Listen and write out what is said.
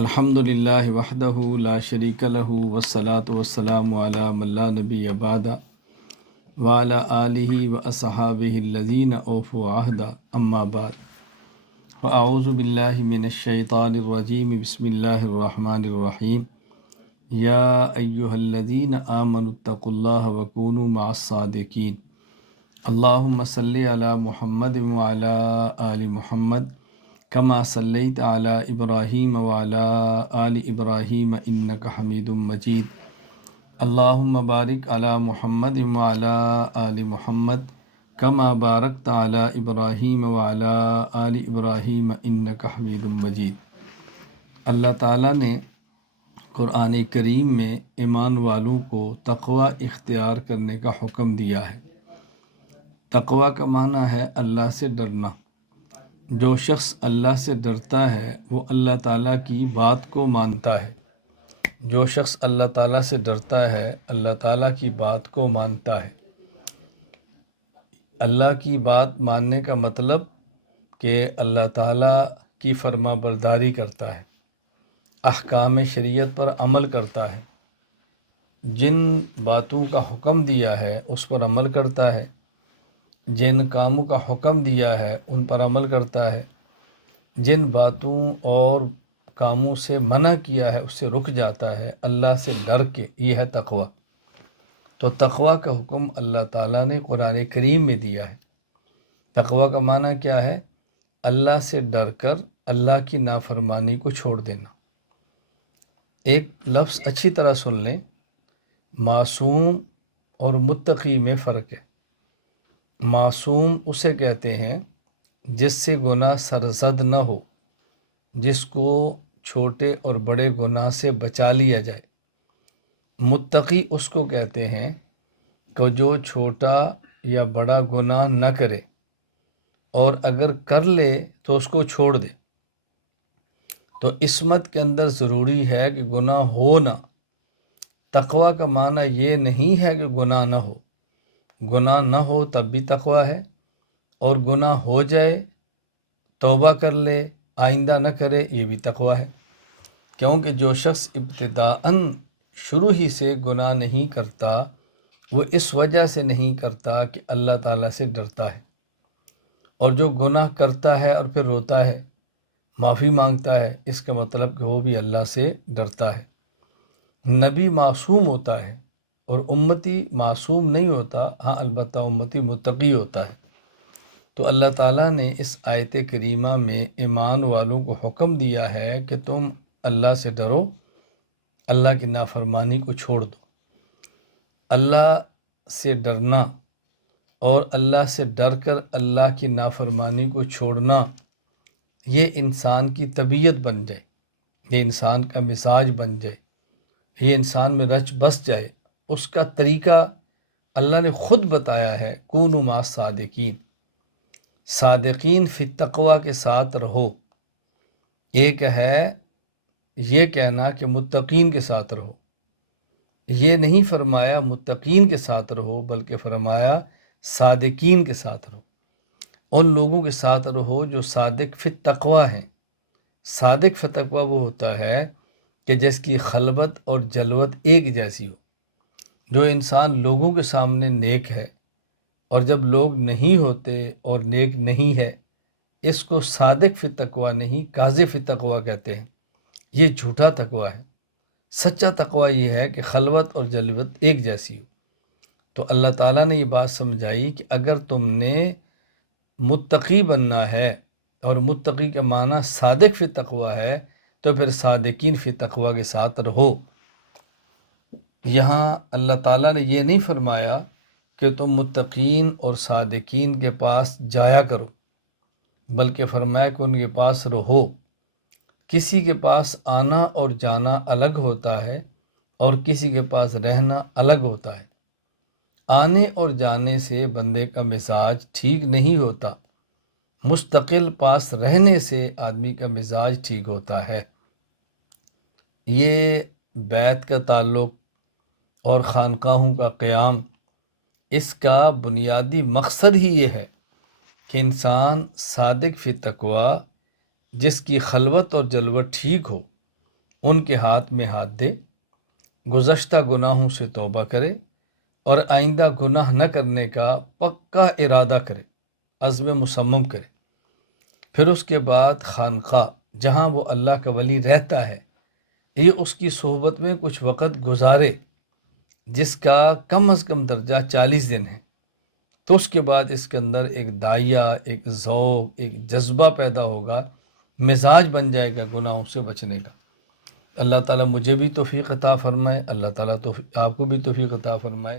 الحمد للہ وحدہ لا شریک لہ والصلاة والسلام علی من لا نبی بعد وعلی آلہ واصحابہ الذین اوفوا عہدا اما بعد فاعوذ باللہ من الشیطان الرجیم بسم اللہ الرحمن الرحیم یا ایہا الذین آمنوا اتقوا اللہ وکونوا مع الصادقین اللہم صلی علی محمد وعلی آل محمد کما صلیت علی ابراہیم وعلی آل ابراہیم انک حمید مجید اللہم بارک علی محمد وعلی آل محمد کما بارکت علی ابراہیم وعلی آل ابراہیم انک حمید مجید۔ اللہ تعالیٰ نے قرآن کریم میں ایمان والوں کو تقوی اختیار کرنے کا حکم دیا ہے۔ تقوی کا معنی ہے اللہ سے ڈرنا۔ جو شخص اللہ سے ڈرتا ہے وہ اللہ تعالیٰ کی بات کو مانتا ہے۔ جو شخص اللہ تعالیٰ سے ڈرتا ہے اللہ تعالیٰ کی بات کو مانتا ہے۔ اللہ کی بات ماننے کا مطلب کہ اللہ تعالیٰ کی فرما برداری کرتا ہے، احکام شریعت پر عمل کرتا ہے، جن باتوں کا حکم دیا ہے اس پر عمل کرتا ہے، جن کاموں کا حکم دیا ہے ان پر عمل کرتا ہے، جن باتوں اور کاموں سے منع کیا ہے اس سے رک جاتا ہے اللہ سے ڈر کے۔ یہ ہے تقوی۔ تو تقوی کا حکم اللہ تعالیٰ نے قرآن کریم میں دیا ہے۔ تقوی کا معنی کیا ہے؟ اللہ سے ڈر کر اللہ کی نافرمانی کو چھوڑ دینا۔ ایک لفظ اچھی طرح سن لیں، معصوم اور متقی میں فرق ہے۔ معصوم اسے کہتے ہیں جس سے گناہ سرزد نہ ہو، جس کو چھوٹے اور بڑے گناہ سے بچا لیا جائے۔ متقی اس کو کہتے ہیں کہ جو چھوٹا یا بڑا گناہ نہ کرے، اور اگر کر لے تو اس کو چھوڑ دے۔ تو عصمت کے اندر ضروری ہے کہ گناہ ہو نہ۔ تقوی کا معنی یہ نہیں ہے کہ گناہ نہ ہو۔ گناہ نہ ہو تب بھی تقوی ہے، اور گناہ ہو جائے توبہ کر لے آئندہ نہ کرے یہ بھی تقوی ہے۔ کیونکہ جو شخص ابتداءً شروع ہی سے گناہ نہیں کرتا وہ اس وجہ سے نہیں کرتا کہ اللہ تعالیٰ سے ڈرتا ہے، اور جو گناہ کرتا ہے اور پھر روتا ہے معافی مانگتا ہے اس کا مطلب کہ وہ بھی اللہ سے ڈرتا ہے۔ نبی معصوم ہوتا ہے اور امتی معصوم نہیں ہوتا، ہاں البتہ امتی متقی ہوتا ہے۔ تو اللہ تعالیٰ نے اس آیت کریمہ میں ایمان والوں کو حکم دیا ہے کہ تم اللہ سے ڈرو، اللہ کی نافرمانی کو چھوڑ دو۔ اللہ سے ڈرنا اور اللہ سے ڈر کر اللہ کی نافرمانی کو چھوڑنا یہ انسان کی طبیعت بن جائے، یہ انسان کا مزاج بن جائے، یہ انسان میں رچ بس جائے۔ اس کا طریقہ اللہ نے خود بتایا ہے، کونوا مع الصادقین، صادقین فی التقوی کے ساتھ رہو۔ ایک ہے یہ کہنا کہ متقین کے ساتھ رہو، یہ نہیں فرمایا متقین کے ساتھ رہو بلکہ فرمایا صادقین کے ساتھ رہو۔ ان لوگوں کے ساتھ رہو جو صادق فی التقوی ہیں۔ صادق فی التقوی وہ ہوتا ہے کہ جس کی خلوت اور جلوت ایک جیسی ہو۔ جو انسان لوگوں کے سامنے نیک ہے اور جب لوگ نہیں ہوتے اور نیک نہیں ہے، اس کو صادق فی التقوی نہیں کاذب فی التقوی کہتے ہیں۔ یہ جھوٹا تقوی ہے۔ سچا تقوی یہ ہے کہ خلوت اور جلوت ایک جیسی ہو۔ تو اللہ تعالیٰ نے یہ بات سمجھائی کہ اگر تم نے متقی بننا ہے، اور متقی کا معنی صادق فی التقوی ہے، تو پھر صادقین فی التقوی کے ساتھ رہو۔ یہاں اللہ تعالیٰ نے یہ نہیں فرمایا کہ تم متقین اور صادقین کے پاس جایا کرو، بلکہ فرمایا کہ ان کے پاس رہو۔ کسی کے پاس آنا اور جانا الگ ہوتا ہے اور کسی کے پاس رہنا الگ ہوتا ہے۔ آنے اور جانے سے بندے کا مزاج ٹھیک نہیں ہوتا، مستقل پاس رہنے سے آدمی کا مزاج ٹھیک ہوتا ہے۔ یہ بیت کا تعلق اور خانقاہوں کا قیام، اس کا بنیادی مقصد ہی یہ ہے کہ انسان صادق فی تقوی، جس کی خلوت اور جلوت ٹھیک ہو، ان کے ہاتھ میں ہاتھ دے، گزشتہ گناہوں سے توبہ کرے اور آئندہ گناہ نہ کرنے کا پکا ارادہ کرے، عزم مصمم کرے۔ پھر اس کے بعد خانقاہ جہاں وہ اللہ کا ولی رہتا ہے، یہ اس کی صحبت میں کچھ وقت گزارے، جس کا کم از کم درجہ 40 دن ہے۔ تو اس کے بعد اس کے اندر ایک داعیہ، ایک ذوق، ایک جذبہ پیدا ہوگا، مزاج بن جائے گا گناہوں سے بچنے کا۔ اللہ تعالیٰ مجھے بھی توفیق عطا فرمائے، اللہ تعالیٰ آپ کو بھی توفیق عطا فرمائے۔